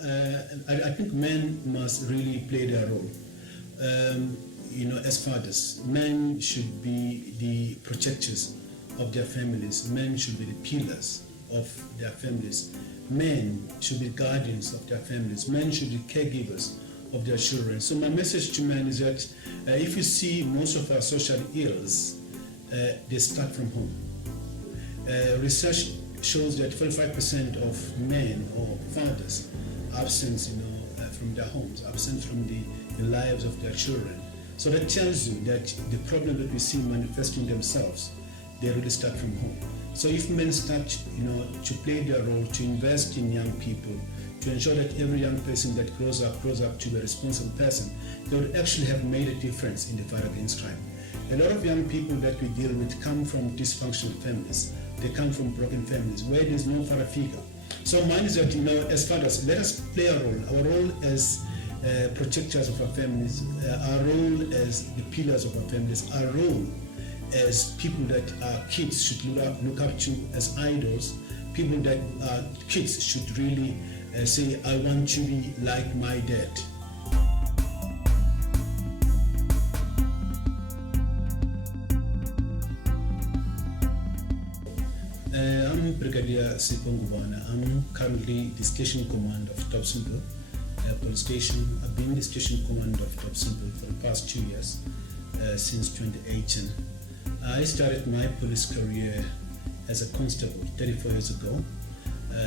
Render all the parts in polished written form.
I think men must really play their role. As fathers, men should be the protectors of their families. Men should be the pillars of their families. Men should be guardians of their families. Men should be caregivers of their children. So my message to men is that if you see most of our social ills, they start from home. Research shows that 45% of men or fathers are absent, from their homes, absent from the lives of their children. So that tells you that the problem that we see manifesting themselves, they really start from home. So if men start, to play their role, to invest in young people, to ensure that every young person that grows up to be a responsible person, they would actually have made a difference in the fight against crime. A lot of young people that we deal with come from dysfunctional families. They come from broken families where there's no father figure. So mine is that, as fathers, let us play our role. Our role as protectors of our families, our role as the pillars of our families, our role as people that our kids should look up to as idols, people that our kids should really say, I want to be like my dad. I'm Brigadier Ngubane. I'm currently the station commander of Dobsonville Police Station. I've been the station commander of Dobsonville for the past 2 years, since 2018. I started my police career as a constable 34 years ago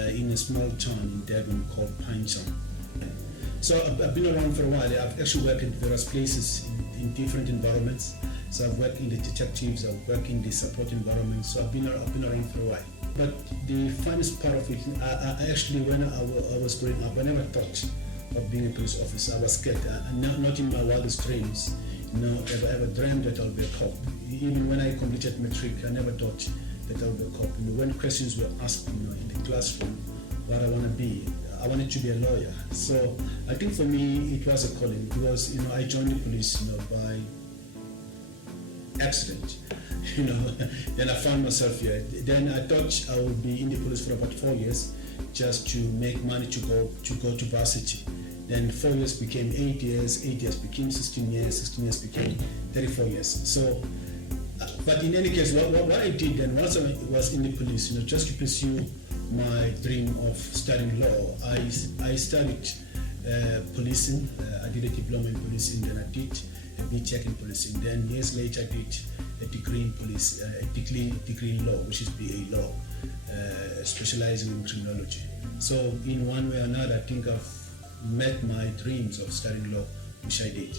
in a small town in Devon called Pinetown. So I've been around for a while. I've actually worked in various places in different environments. So I've worked in the detectives, I've worked in the support environment, so I've been around for a while. But the funniest part of it, I actually, when I was growing up, I never thought of being a police officer. I was scared. Not in my wildest dreams, ever dreamed that I'll be a cop. Even when I completed matric, I never thought that I'll be a cop. When questions were asked, in the classroom, what I want to be, I wanted to be a lawyer. So I think for me, it was a calling. Because I joined the police, by accident. Then I found myself here. Then I thought I would be in the police for about 4 years, just to make money to go to varsity. Then 4 years became 8 years, 8 years became 16 years, 16 years became 34 years. So, but in any case, what I did then, once I was in the police, just to pursue my dream of studying law, I studied policing. I did a diploma in policing, then I did a BTech in policing. Then years later, I did a degree in police, a degree in law, which is BA law, specializing in criminology. So in one way or another, I think I've met my dreams of studying law, which I did.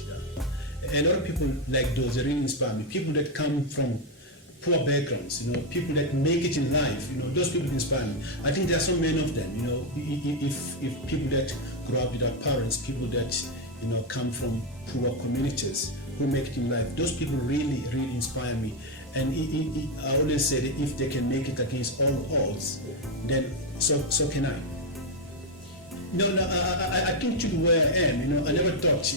A lot of people like those, they really inspire me. People that come from poor backgrounds, people that make it in life, those people inspire me. I think there are so many of them, if people that grow up without parents, people that, come from poor communities who make it in life, those people really, really inspire me. And I always say that if they can make it against all odds, then so can I. I think to where I am, I never thought,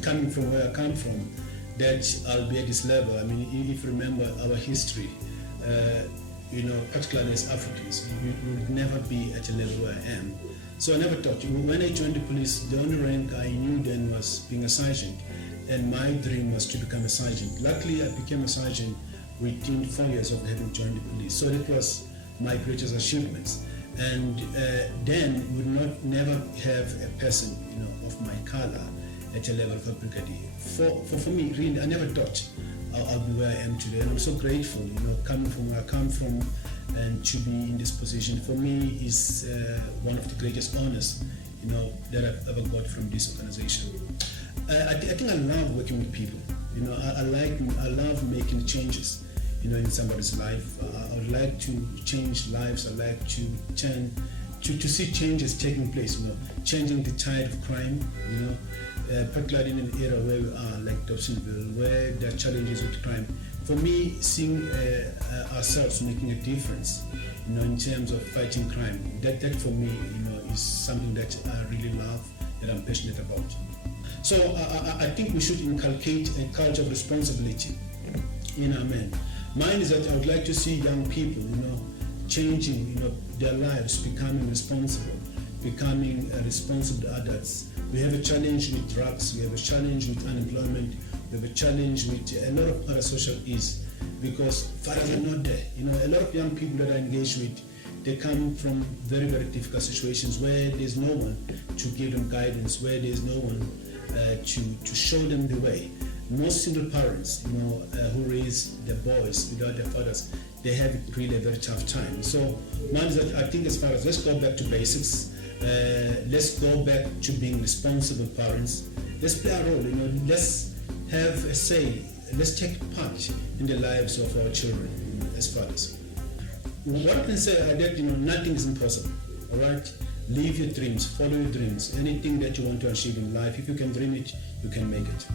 coming from where I come from, that I'll be at this level. I mean, if you remember our history, particularly as Africans, we would never be at a level where I am. So I never thought. When I joined the police, the only rank I knew then was being a sergeant, and my dream was to become a sergeant. Luckily, I became a sergeant within 4 years of having joined the police. So that was my greatest achievement. And then we would never have a person, of my color at a level of a brigadier. For me, really, I never thought I'll be where I am today, and I'm so grateful, coming from where I come from, and to be in this position for me is one of the greatest honors, that I've ever got from this organization. I think I love working with people. I love making changes, in somebody's life. I would like to change lives. I like to see changes taking place, changing the tide of crime, particularly in an era where we are, like Dobsonville, where there are challenges with crime. For me, seeing ourselves making a difference, in terms of fighting crime, that for me, is something that I really love, that I'm passionate about. So I think we should inculcate a culture of responsibility in our men. Mine is that I would like to see young people, changing, their lives, becoming responsible, becoming responsible adults. We have a challenge with drugs, we have a challenge with unemployment, we have a challenge with a lot of other social ills because fathers are not there. You know, a lot of young people that are engaged with, they come from very, very difficult situations where there's no one to give them guidance, where there's no one to show them the way. Most single parents, who raise their boys without their fathers, they have really a very tough time. So, I think as far as let's go back to basics, let's go back to being responsible parents. Let's play our role. Let's have a say. Let's take part in the lives of our children as fathers. What I can say is that nothing is impossible. All right, live your dreams, follow your dreams. Anything that you want to achieve in life, if you can dream it, you can make it.